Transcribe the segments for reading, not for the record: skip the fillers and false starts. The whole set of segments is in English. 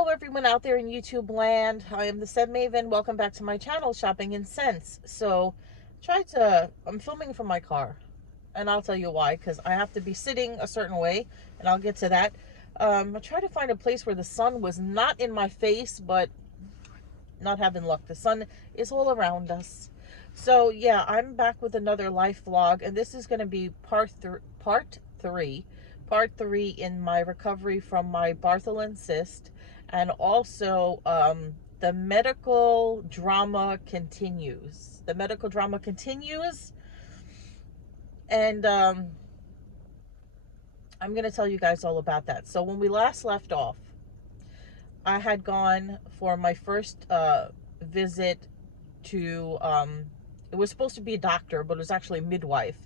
Hello everyone out there in YouTube land. I am the Scent Maven. Welcome back to my channel, Shopping in Scents. I'm filming from my car, and I'll tell you why, because I have to be sitting a certain way, and I'll get to that. I tried to find a place where the sun was not in my face, but not having luck. The sun is all around us. So yeah, I'm back with another life vlog, and this is going to be part three in my recovery from my Bartholin cyst, and also the medical drama continues. The medical drama continues, and I'm going to tell you guys all about that. So when we last left off, I had gone for my first visit to, it was supposed to be a doctor, but it was actually a midwife,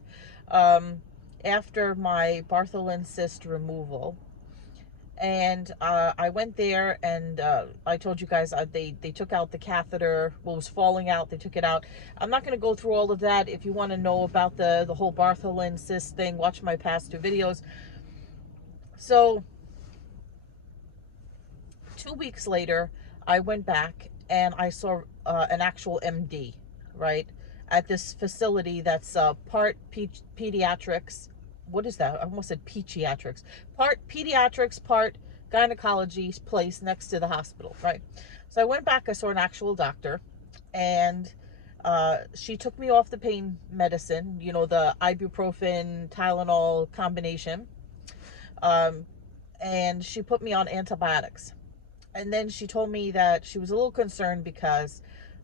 after my Bartholin cyst removal. And I went there, and I told you guys they took out the catheter. What was falling out, they took it out. I'm not going to go through all of that. If you want to know about the whole Bartholin cyst thing, watch my past two videos. So 2 weeks later, I went back and I saw an actual MD, right, at this facility that's part pediatrics. What is that? I almost said pediatrics. Part pediatrics, part gynecology place next to the hospital, right? So I went back, I saw an actual doctor, and she took me off the pain medicine, you know, the ibuprofen, Tylenol combination, and she put me on antibiotics. And then she told me that she was a little concerned because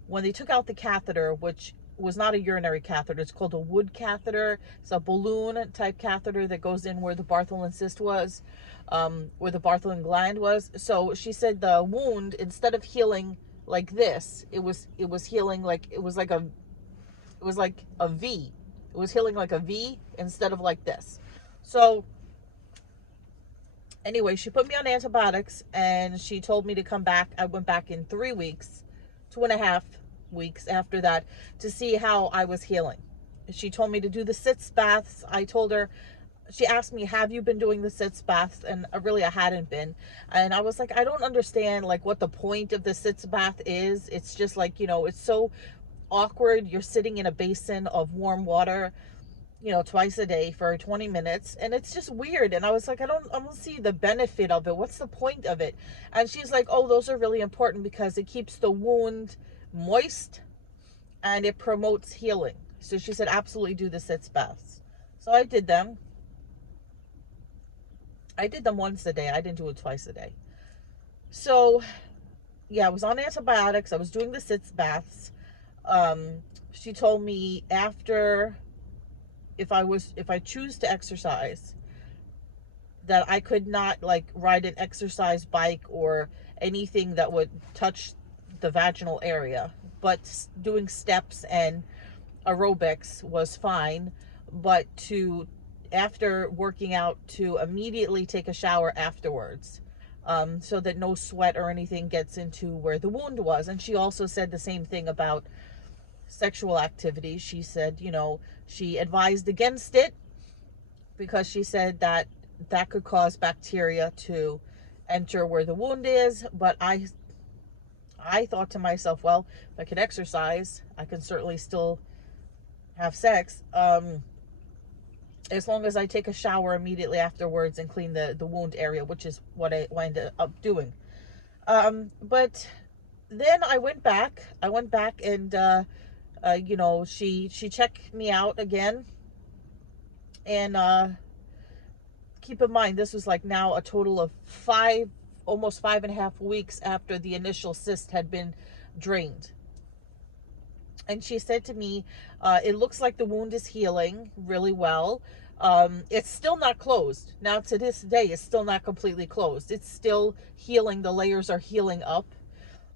when they took out the catheter, which was not a urinary catheter, it's called a wood catheter. It's a balloon type catheter that goes in where the Bartholin cyst was, where the Bartholin gland was. So she said the wound, instead of healing like this, it was healing like, it was like a V. It was healing like a V instead of like this. So anyway, she put me on antibiotics, and she told me to come back. I went back in 3 weeks, 2.5 weeks after that, to see how I was healing. She told me to do the sitz baths. I told her, she asked me, have you been doing the sitz baths? And really, I hadn't been. And I was like, I don't understand like what the point of the sitz bath is. It's just like, you know, it's so awkward. You're sitting in a basin of warm water, you know, twice a day for 20 minutes, and it's just weird. And I was like, I don't see the benefit of it. What's the point of it? And she's like, oh, those are really important because it keeps the wound moist and it promotes healing. So she said, absolutely do the sitz baths. So I did them. I did them once a day. I didn't do it twice a day. So yeah, I was on antibiotics. I was doing the sitz baths. She told me after, if I choose to exercise, that I could not like ride an exercise bike or anything that would touch the vaginal area, but doing steps and aerobics was fine. But after working out, to immediately take a shower afterwards, so that no sweat or anything gets into where the wound was. And she also said the same thing about sexual activity. She said, you know, she advised against it because she said that could cause bacteria to enter where the wound is. But I thought to myself, well, if I can exercise, I can certainly still have sex, as long as I take a shower immediately afterwards and clean the wound area, which is what I ended up doing. But then I went back and you know, she checked me out again, and keep in mind, this was like now a total of almost 5.5 weeks after the initial cyst had been drained. And she said to me, it looks like the wound is healing really well. It's still not closed. Now, to this day, it's still not completely closed. It's still healing. The layers are healing up.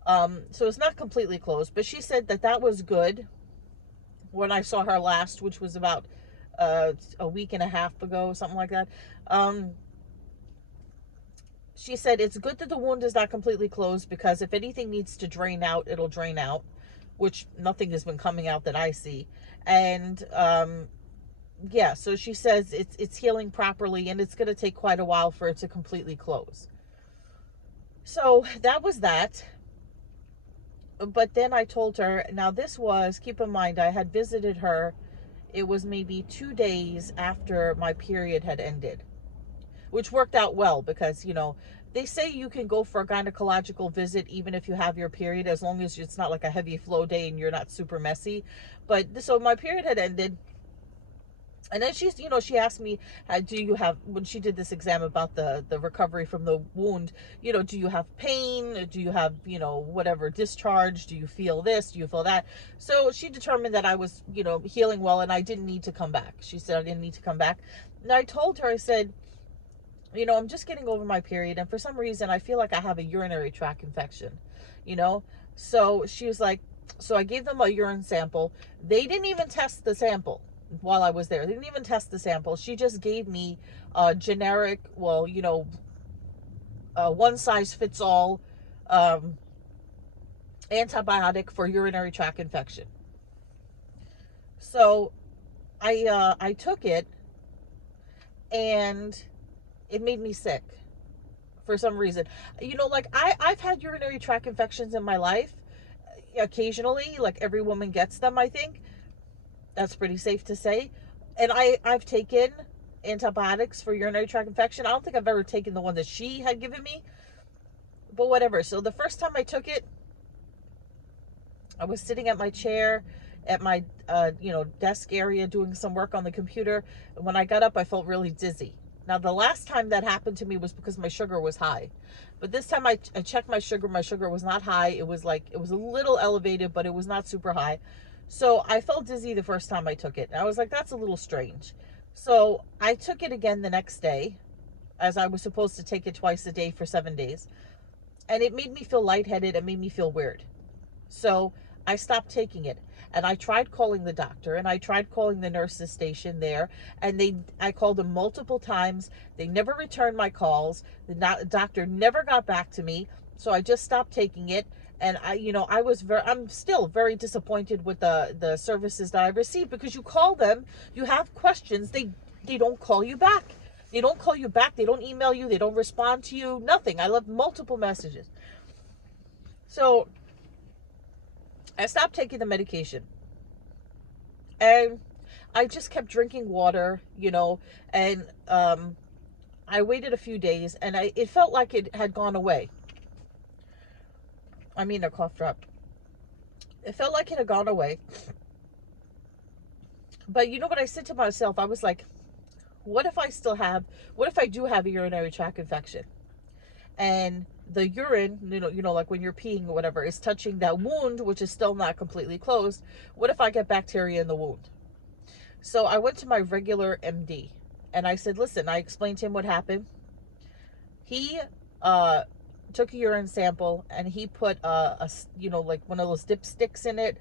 So it's not completely closed. But she said that was good when I saw her last, which was about a week and a half ago, something like that. She said it's good that the wound is not completely closed, because if anything needs to drain out, it'll drain out, which nothing has been coming out that I see. And yeah, so she says it's healing properly, and it's going to take quite a while for it to completely close. So that was that. But then I told her, now this was, keep in mind, I had visited her. It was maybe 2 days after my period had ended, which worked out well because, they say you can go for a gynecological visit even if you have your period, as long as it's not like a heavy flow day and you're not super messy. But so my period had ended. And then she asked me, do you have, when she did this exam about the recovery from the wound, do you have pain? Do you have, whatever, discharge? Do you feel this? Do you feel that? So she determined that I was, healing well and I didn't need to come back. She said I didn't need to come back. And I told her, I said, I'm just getting over my period. And for some reason, I feel like I have a urinary tract infection, you know? So she was like, so I gave them a urine sample. They didn't even test the sample while I was there. They didn't even test the sample. She just gave me a generic, well, one size fits all um, antibiotic for urinary tract infection. So I took it and it made me sick for some reason. Like I've had urinary tract infections in my life occasionally, like every woman gets them, I think. That's pretty safe to say. And I've taken antibiotics for urinary tract infection. I don't think I've ever taken the one that she had given me, but whatever. So the first time I took it, I was sitting at my chair at my desk area doing some work on the computer. When I got up, I felt really dizzy. Now, the last time that happened to me was because my sugar was high. But this time I checked my sugar. My sugar was not high. It was a little elevated, but it was not super high. So I felt dizzy the first time I took it. And I was like, that's a little strange. So I took it again the next day, as I was supposed to take it twice a day for 7 days. And it made me feel lightheaded. It made me feel weird. So I stopped taking it. And I tried calling the doctor and I tried calling the nurse's station there. And I called them multiple times. They never returned my calls. The doctor never got back to me. So I just stopped taking it. And I'm still very disappointed with the services that I received, because you call them, you have questions, they don't call you back. They don't call you back. They don't email you. They don't respond to you. Nothing. I left multiple messages. So I stopped taking the medication. And I just kept drinking water, and I waited a few days and it felt like it had gone away. I mean, a cough drop. It felt like it had gone away. But you know what I said to myself? I was like, what if I do have a urinary tract infection? And the urine, like when you're peeing or whatever, is touching that wound, which is still not completely closed. What if I get bacteria in the wound? So I went to my regular MD and I said, listen, I explained to him what happened. He took a urine sample and he put like one of those dipsticks in it.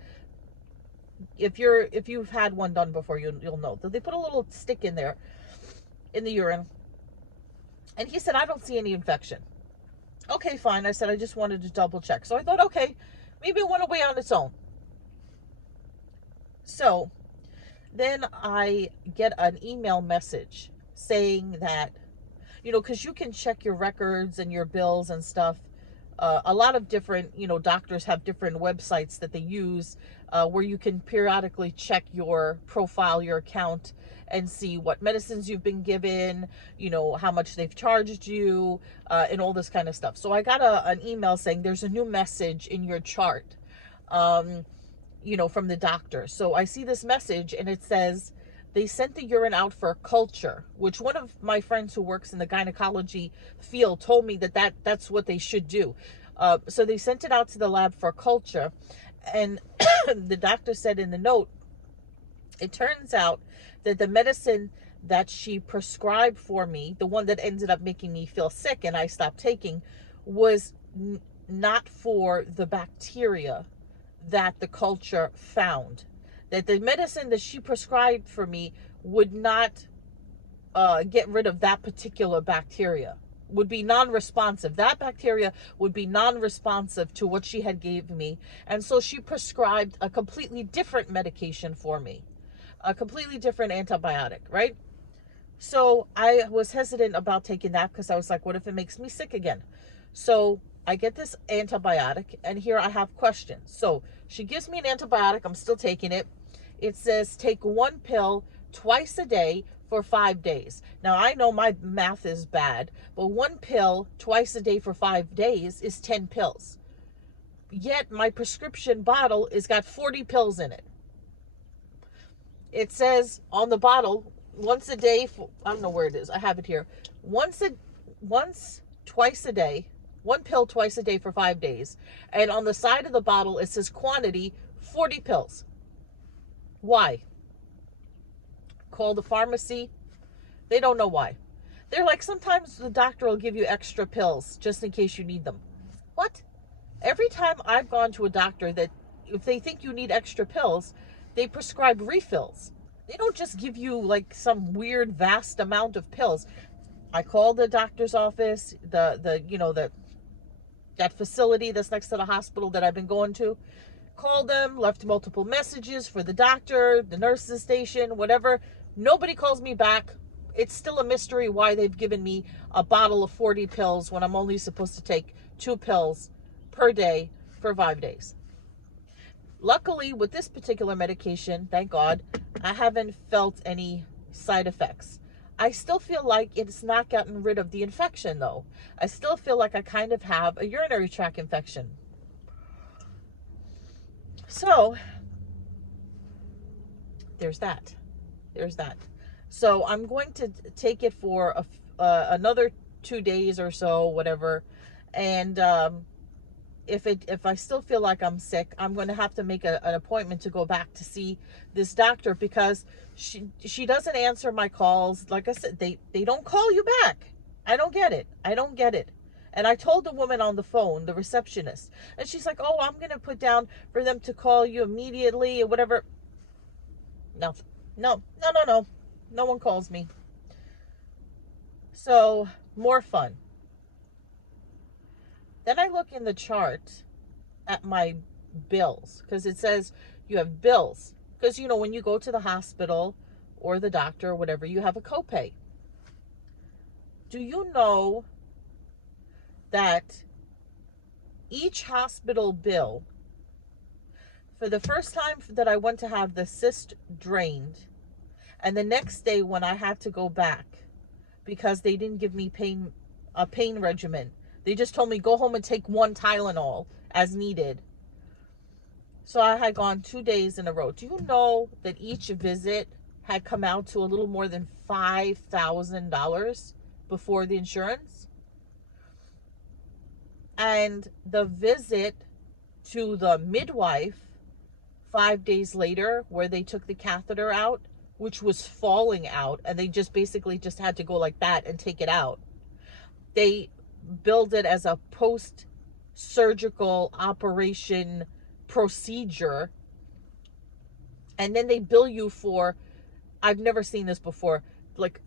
If you've had one done before, you'll know that they put a little stick in there in the urine. And he said, I don't see any infection. Okay, fine. I said, I just wanted to double check. So I thought, okay, maybe it went away on its own. So then I get an email message saying that, because you can check your records and your bills and stuff. A lot of different, doctors have different websites that they use where you can periodically check your profile, your account, and see what medicines you've been given, how much they've charged you, and all this kind of stuff. So I got an email saying there's a new message in your chart, from the doctor. So I see this message and it says they sent the urine out for culture, which one of my friends who works in the gynecology field told me that's what they should do. So they sent it out to the lab for culture. And the doctor said in the note, it turns out that the medicine that she prescribed for me, the one that ended up making me feel sick and I stopped taking, was not for the bacteria that the culture found. That the medicine that she prescribed for me would not get rid of that particular bacteria, would be non-responsive. That bacteria would be non-responsive to what she had gave me. And so she prescribed a completely different medication for me, a completely different antibiotic, right? So I was hesitant about taking that because I was like, what if it makes me sick again? So I get this antibiotic, and here I have questions. So she gives me an antibiotic. I'm still taking it. It says take one pill twice a day for 5 days. Now, I know my math is bad, but one pill twice a day for 5 days is 10 pills. Yet my prescription bottle has got 40 pills in it. It says on the bottle, once a day, I don't know where it is. I have it here. Twice a day, one pill twice a day for 5 days. And on the side of the bottle, it says quantity, 40 pills. Why? Call the pharmacy. They don't know why. They're like, sometimes the doctor will give you extra pills just in case you need them. What? Every time I've gone to a doctor, that if they think you need extra pills, they prescribe refills. They don't just give you like some weird vast amount of pills. I called the doctor's office, that facility that's next to the hospital that I've been going to. Called them, left multiple messages for the doctor, the nurse's station, whatever. Nobody calls me back. It's still a mystery why they've given me a bottle of 40 pills when I'm only supposed to take 2 pills per day for 5 days. Luckily, with this particular medication, thank God, I haven't felt any side effects. I still feel like it's not gotten rid of the infection, though. I still feel like I kind of have a urinary tract infection. So, there's that. So, I'm going to take it for another 2 days or so, whatever. And if I still feel like I'm sick, I'm going to have to make an appointment to go back to see this doctor, because she doesn't answer my calls. Like I said, they don't call you back. I don't get it. And I told the woman on the phone, the receptionist, and she's like, oh, I'm going to put down for them to call you immediately or whatever. Nothing. No. No one calls me. So, more fun. Then I look in the chart at my bills, because it says you have bills. Because, when you go to the hospital or the doctor or whatever, you have a copay. Do you know that each hospital bill, for the first time that I went to have the cyst drained, and the next day when I had to go back because they didn't give me a pain regimen, they just told me go home and take 1 Tylenol as needed. So I had gone 2 days in a row. Do you know that each visit had come out to a little more than $5,000 before the insurance? And the visit to the midwife 5 days later, where they took the catheter out, which was falling out, and they just basically just had to go like that and take it out. They billed it as a post-surgical operation procedure, and then they bill you for, I've never seen this before, like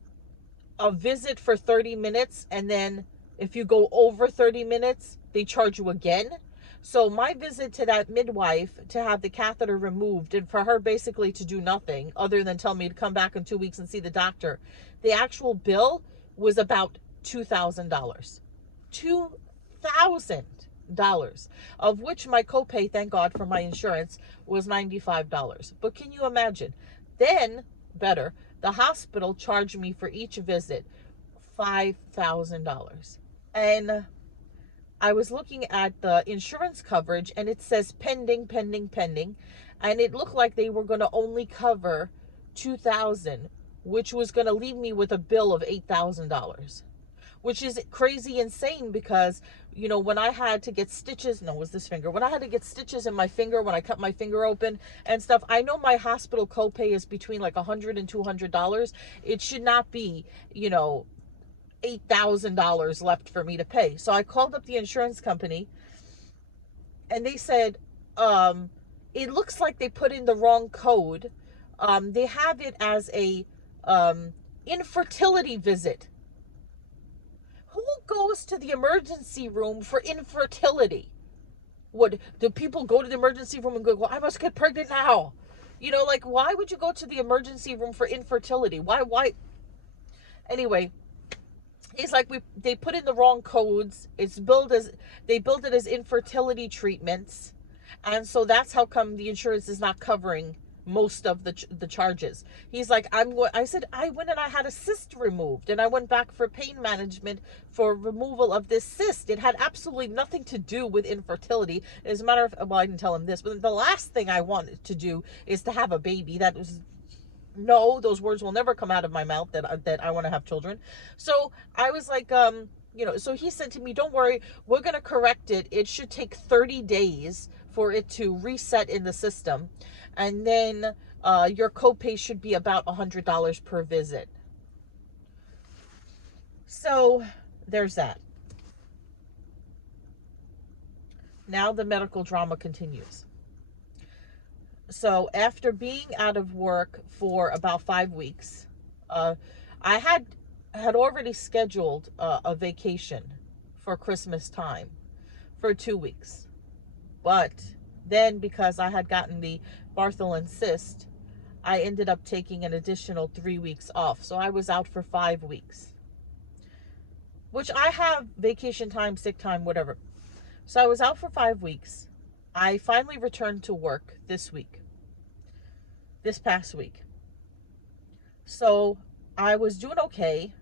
a visit for 30 minutes, and then if you go over 30 minutes, they charge you again. So my visit to that midwife to have the catheter removed, and for her basically to do nothing other than tell me to come back in 2 weeks and see the doctor, the actual bill was about $2,000. $2,000, of which my copay, thank God for my insurance, was $95. But can you imagine? Then, better, the hospital charged me for each visit $5,000. And I was looking at the insurance coverage, and it says pending. And it looked like they were going to only cover $2,000, which was going to leave me with a bill of $8,000. Which is crazy insane, because, when I had to get stitches, when I had to get stitches in my finger, when I cut my finger open and stuff, I know my hospital copay is between like $100 and $200. It should not be, $8,000 left for me to pay. So I called up the insurance company, and they said, it looks like they put in the wrong code. They have it as a infertility visit. Who goes to the emergency room for infertility? What, do people go to the emergency room and go, well, I must get pregnant now? Why would you go to the emergency room for infertility? Why? Anyway, He's like, they put in the wrong codes. It's billed as, they billed it as infertility treatments, and so that's how come the insurance is not covering most of the charges. He's like, I said, I went and I had a cyst removed, and I went back for pain management for removal of this cyst. It had absolutely nothing to do with infertility. As a matter of, well, I didn't tell him this, but the last thing I wanted to do is to have a baby. That was, no, those words will never come out of my mouth, that I want to have children. So I was like, so he said to me, don't worry, we're going to correct it. It should take 30 days for it to reset in the system. And then your copay should be about $100 per visit. So there's that. Now the medical drama continues. So after being out of work for about 5 weeks, I had already scheduled a vacation for Christmas time for 2 weeks. But then, because I had gotten the Bartholin cyst, I ended up taking an additional 3 weeks off. So I was out for 5 weeks, which I have vacation time, sick time, whatever. So I was out for 5 weeks. I finally returned to work this past week. So I was doing okay.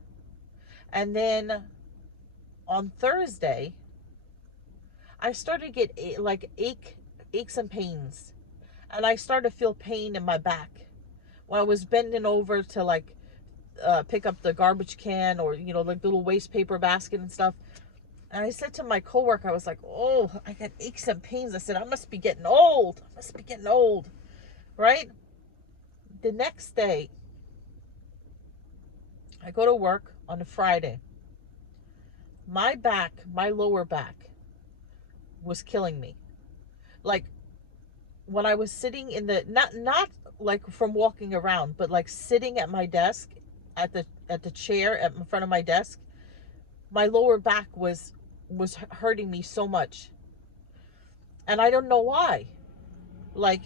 And then on Thursday, I started to get aches and pains. And I started to feel pain in my back when I was bending over to pick up the garbage can, or, like the little waste paper basket and stuff. And I said to my coworker, I was like, oh, I got aches and pains. I said, I must be getting old. Right? The next day, I go to work on a Friday. My lower back was killing me. Like, when I was sitting in the, not like from walking around, but like sitting at my desk, at the chair in front of my desk, my lower back was hurting me so much. And I don't know why. Like,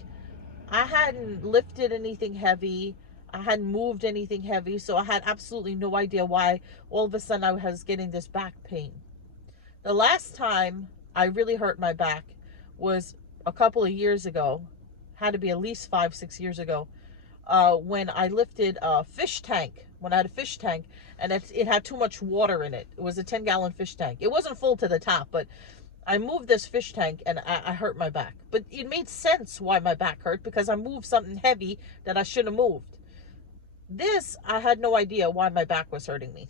I hadn't lifted anything heavy. I hadn't moved anything heavy. So I had absolutely no idea why all of a sudden I was getting this back pain. The last time I really hurt my back was a couple of years ago. Had to be at least 5-6 years ago. When I lifted a fish tank. When I had a fish tank, and it had too much water in it. It was a 10-gallon fish tank. It wasn't full to the top, but I moved this fish tank and I hurt my back. But it made sense why my back hurt, because I moved something heavy that I shouldn't have moved. This, I had no idea why my back was hurting me.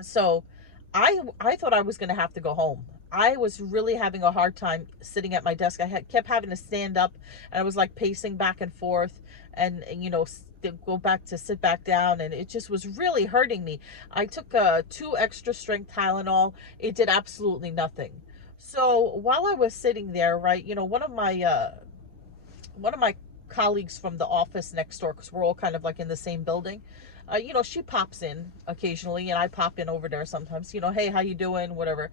So I thought I was going to have to go home. I was really having a hard time sitting at my desk. I kept having to stand up, and I was like pacing back and forth, and go back to sit back down, and it just was really hurting me. I took 2 extra strength Tylenol. It did absolutely nothing. So while I was sitting there, right, one of my colleagues from the office next door, because we're all kind of like in the same building, she pops in occasionally, and I pop in over there sometimes. Hey, how you doing? Whatever.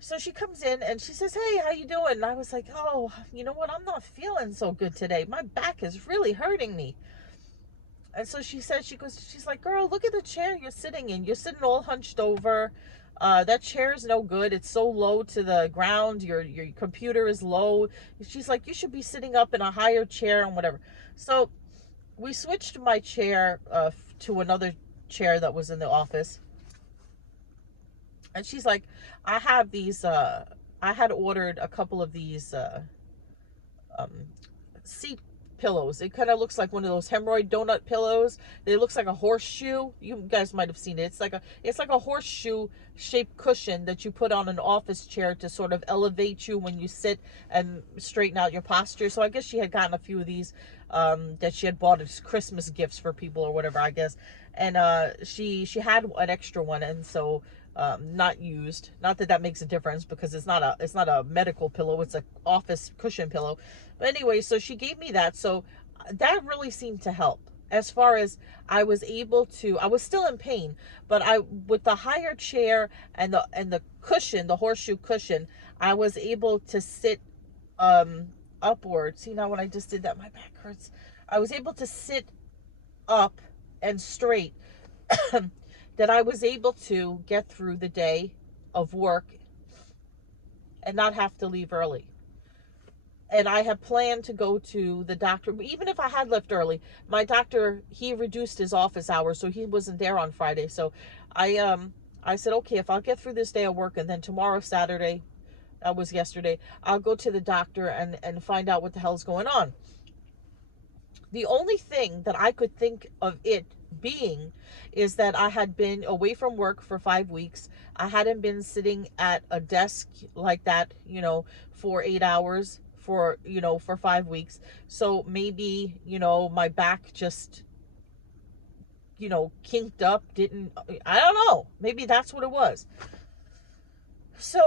So she comes in and she says, hey, how you doing? And I was like, oh, you know what? I'm not feeling so good today. My back is really hurting me. And so she said, she's like, girl, look at the chair you're sitting in. You're sitting all hunched over. That chair is no good. It's so low to the ground. Your computer is low. She's like, you should be sitting up in a higher chair and whatever. So we switched my chair to another chair that was in the office. And she's like, I have these, I had ordered a couple of these seat pillows. It kind of looks like one of those hemorrhoid donut pillows. It looks like a horseshoe. You guys might have seen it. It's like a horseshoe shaped cushion that you put on an office chair to sort of elevate you when you sit and straighten out your posture. So I guess she had gotten a few of these that she had bought as Christmas gifts for people or whatever, I guess. And she had an extra one, and so not used. Not that makes a difference, because it's not a medical pillow. It's an office cushion pillow. But anyway, so she gave me that. So that really seemed to help. As far as I was still in pain, but with the higher chair and the cushion, the horseshoe cushion, I was able to sit upward. See, now when I just did that, my back hurts. I was able to sit up and straight that I was able to get through the day of work and not have to leave early. And I had planned to go to the doctor. Even if I had left early, my doctor, he reduced his office hours, so he wasn't there on Friday. So I said, okay, if I'll get through this day of work, and then tomorrow, Saturday, that was yesterday, I'll go to the doctor and find out what the hell's going on. The only thing that I could think of it being is that I had been away from work for 5 weeks. I hadn't been sitting at a desk like that, for 8 hours for 5 weeks. So maybe, my back just, kinked up, I don't know. Maybe that's what it was. So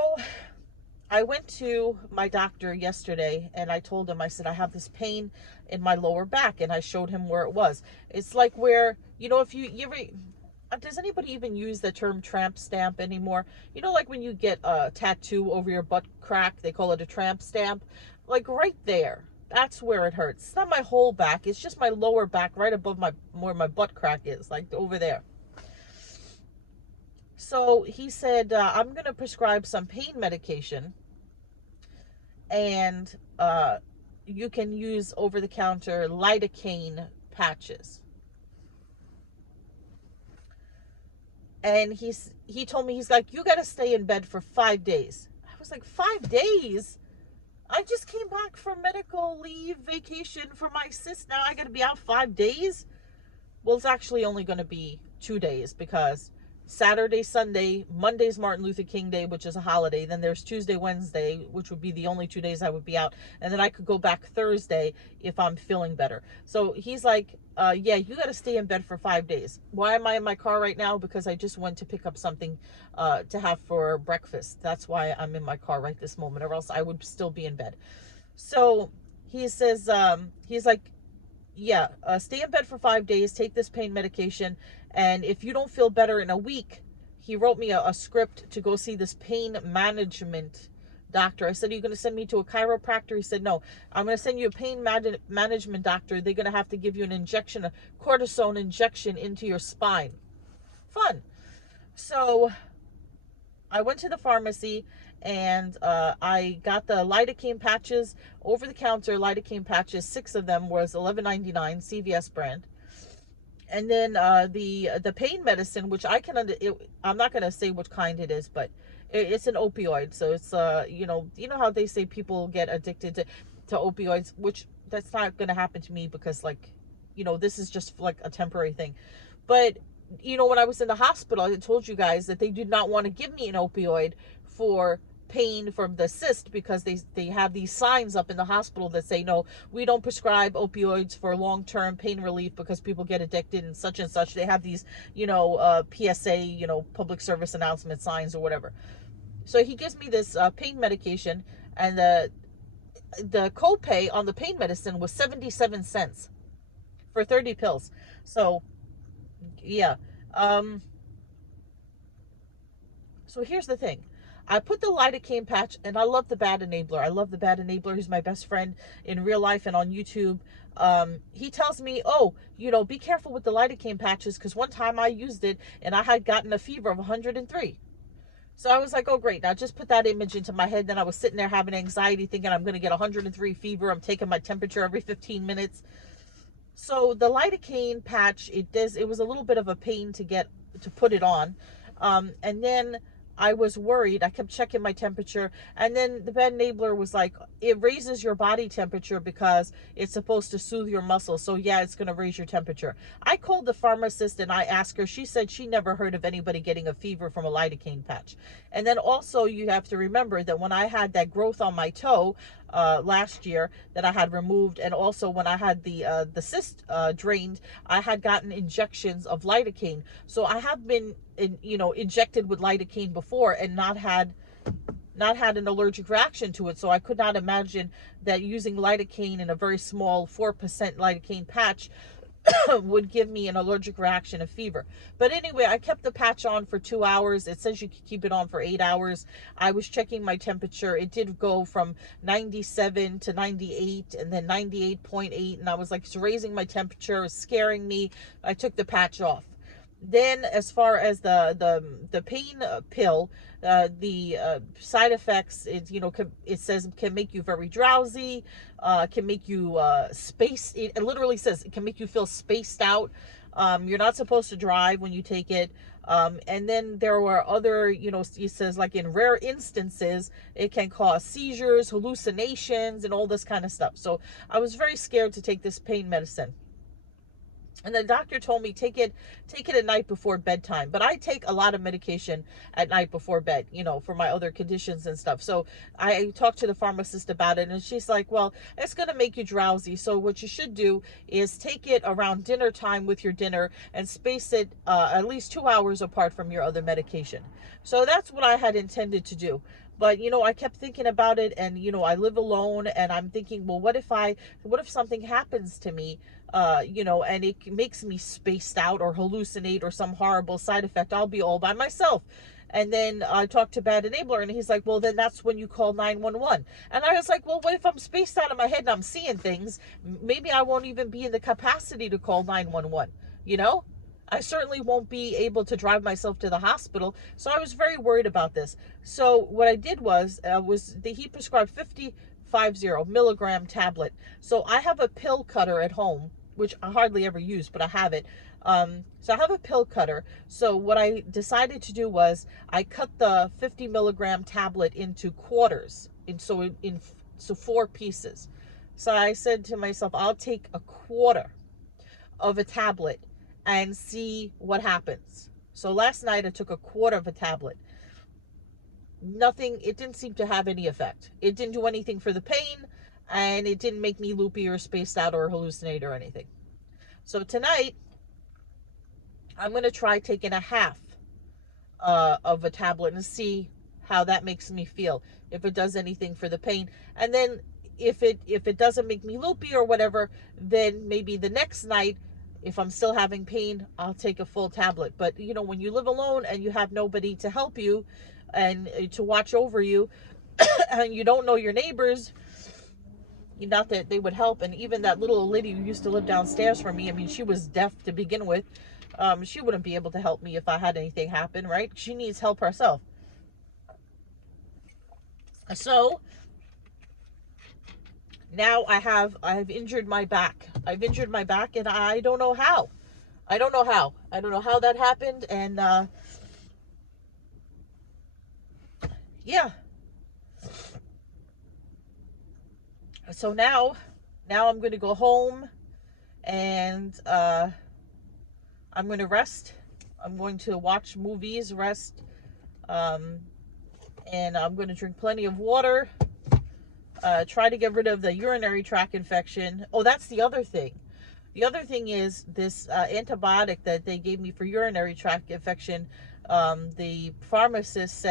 I went to my doctor yesterday and I told him, I said, I have this pain in my lower back, and I showed him where it was. It's like where, if you ever, does anybody even use the term tramp stamp anymore? Like when you get a tattoo over your butt crack, they call it a tramp stamp. Like right there, that's where it hurts. It's not my whole back. It's just my lower back right above where my butt crack is, like over there. So he said, I'm going to prescribe some pain medication, and you can use over-the-counter lidocaine patches. And he told me, he's like, you got to stay in bed for 5 days. I was like, 5 days? I just came back from medical leave vacation for my cyst. Now I got to be out 5 days? Well, it's actually only going to be 2 days, because Saturday, Sunday, Monday's Martin Luther King Day, which is a holiday. Then there's Tuesday, Wednesday, which would be the only 2 days I would be out. And then I could go back Thursday if I'm feeling better. So he's like, yeah, you got to stay in bed for 5 days. Why am I in my car right now? Because I just went to pick up something to have for breakfast. That's why I'm in my car right this moment, or else I would still be in bed. So he says, he's like, yeah, stay in bed for 5 days, take this pain medication, and if you don't feel better in a week, he wrote me a script to go see this pain management doctor. I said, are you going to send me to a chiropractor? He said, no, I'm going to send you a pain management doctor. They're going to have to give you an injection, a cortisone injection into your spine. Fun. So I went to the pharmacy, and I got the lidocaine patches, over-the-counter lidocaine patches. 6 of them was $11.99, CVS brand. And then the pain medicine, which I'm not going to say which kind it is, but it's an opioid. So it's, you know how they say people get addicted to opioids, which that's not going to happen to me, because this is just like a temporary thing. But when I was in the hospital, I told you guys that they did not want to give me an opioid for pain from the cyst, because they have these signs up in the hospital that say, no, we don't prescribe opioids for long-term pain relief because people get addicted and such. They have these, PSA, public service announcement signs or whatever. So he gives me this pain medication, and the copay on the pain medicine was 77 cents for 30 pills. So yeah. So here's the thing. I put the lidocaine patch, and I love the Bad Enabler. I love the Bad Enabler. He's my best friend in real life and on YouTube. He tells me, be careful with the lidocaine patches, because one time I used it and I had gotten a fever of 103. So I was like, oh, great. Now just put that image into my head. Then I was sitting there having anxiety, thinking I'm going to get 103 fever. I'm taking my temperature every 15 minutes. So the lidocaine patch, it was a little bit of a pain to put it on. And then I was worried. I kept checking my temperature, and then the Bad Enabler was like, it raises your body temperature because it's supposed to soothe your muscles. So yeah, it's going to raise your temperature. I called the pharmacist and I asked her. She said she never heard of anybody getting a fever from a lidocaine patch. And then also you have to remember that when I had that growth on my toe last year that I had removed, and also when I had the cyst drained, I had gotten injections of lidocaine. So I have been injected with lidocaine before and not had an allergic reaction to it. So I could not imagine that using lidocaine in a very small 4% lidocaine patch would give me an allergic reaction of fever. But anyway, I kept the patch on for 2 hours. It says you can keep it on for 8 hours. I was checking my temperature. It did go from 97 to 98 and then 98.8. And I was like, it's raising my temperature, it's scaring me. I took the patch off. Then, as far as the pain pill, the side effects, it says can make you very drowsy, can make you it literally says it can make you feel spaced out. You're not supposed to drive when you take it. And then there were other, it says like in rare instances, it can cause seizures, hallucinations, and all this kind of stuff. So I was very scared to take this pain medicine. And the doctor told me take it at night before bedtime. But I take a lot of medication at night before bed, for my other conditions and stuff. So I talked to the pharmacist about it, and she's like, well, it's going to make you drowsy. So what you should do is take it around dinner time with your dinner and space it at least 2 hours apart from your other medication. So that's what I had intended to do. But I kept thinking about it, and I live alone, and I'm thinking, well, what if something happens to me, and it makes me spaced out or hallucinate or some horrible side effect? I'll be all by myself. And then I talked to Bad Enabler, and he's like, well, then that's when you call 911. And I was like, well, what if I'm spaced out of my head and I'm seeing things? Maybe I won't even be in the capacity to call 911, you know? I certainly won't be able to drive myself to the hospital. So I was very worried about this. So what I did was he prescribed 50 milligram tablet. So I have a pill cutter at home, which I hardly ever use, but I have it. So I have a pill cutter. So what I decided to do was I cut the 50 milligram tablet into quarters, so 4 pieces. So I said to myself, I'll take a quarter of a tablet and see what happens. So last night I took a quarter of a tablet. Nothing, it didn't seem to have any effect. It didn't do anything for the pain, and it didn't make me loopy or spaced out or hallucinate or anything. So tonight, I'm going to try taking a half of a tablet and see how that makes me feel, if it does anything for the pain. And then if it doesn't make me loopy or whatever, then maybe the next night, if I'm still having pain, I'll take a full tablet. But when you live alone and you have nobody to help you and to watch over you, and you don't know your neighbors, not that they would help. And even that little lady who used to live downstairs from me, I mean, she was deaf to begin with. She wouldn't be able to help me if I had anything happen, right? She needs help herself. So now I've injured my back. I've injured my back, and I don't know how. I don't know how that happened. And yeah. So now I'm going to go home, and I'm going to rest. I'm going to watch movies, rest, and I'm going to drink plenty of water. Try to get rid of the urinary tract infection. Oh, that's the other thing. The other thing is this antibiotic that they gave me for urinary tract infection. The pharmacist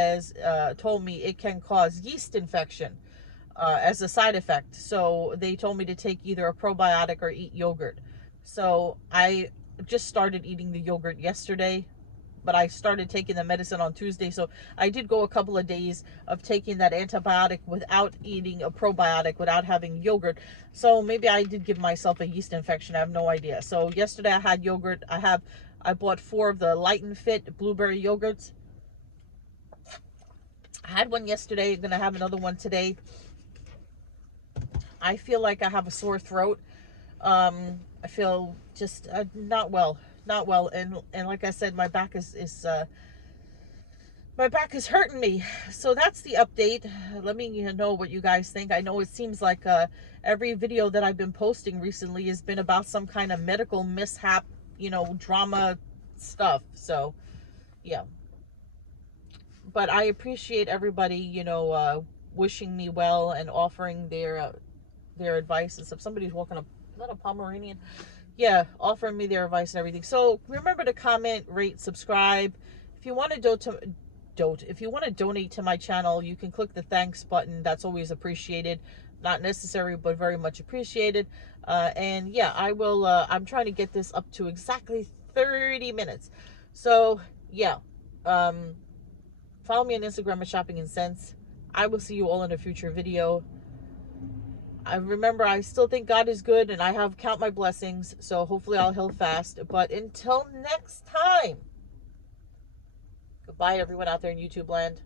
told me it can cause yeast infection as a side effect. So they told me to take either a probiotic or eat yogurt. So I just started eating the yogurt yesterday, but I started taking the medicine on Tuesday. So I did go a couple of days of taking that antibiotic without eating a probiotic, without having yogurt. So maybe I did give myself a yeast infection. I have no idea. So yesterday I had yogurt. I bought 4 of the Light and Fit blueberry yogurts. I had one yesterday. I'm going to have another one today. I feel like I have a sore throat. I feel just not well, and like I said, my back is hurting me. So that's the update. Let me know what you guys think. I know it seems like every video that I've been posting recently has been about some kind of medical mishap, drama stuff. So yeah, but I appreciate everybody wishing me well and offering their advice and stuff. Somebody's walking up. Is that a Pomeranian? Yeah, offering me their advice and everything. So remember to comment, rate, subscribe. If you want to donate to my channel, you can click the thanks button. That's always appreciated. Not necessary, but very much appreciated. And yeah, I will. I'm trying to get this up to exactly 30 minutes. So yeah, follow me on Instagram at Shopping and Sense. I will see you all in a future video. I remember I still think God is good and I have count my blessings. So hopefully I'll heal fast. But until next time, goodbye everyone out there in YouTube land.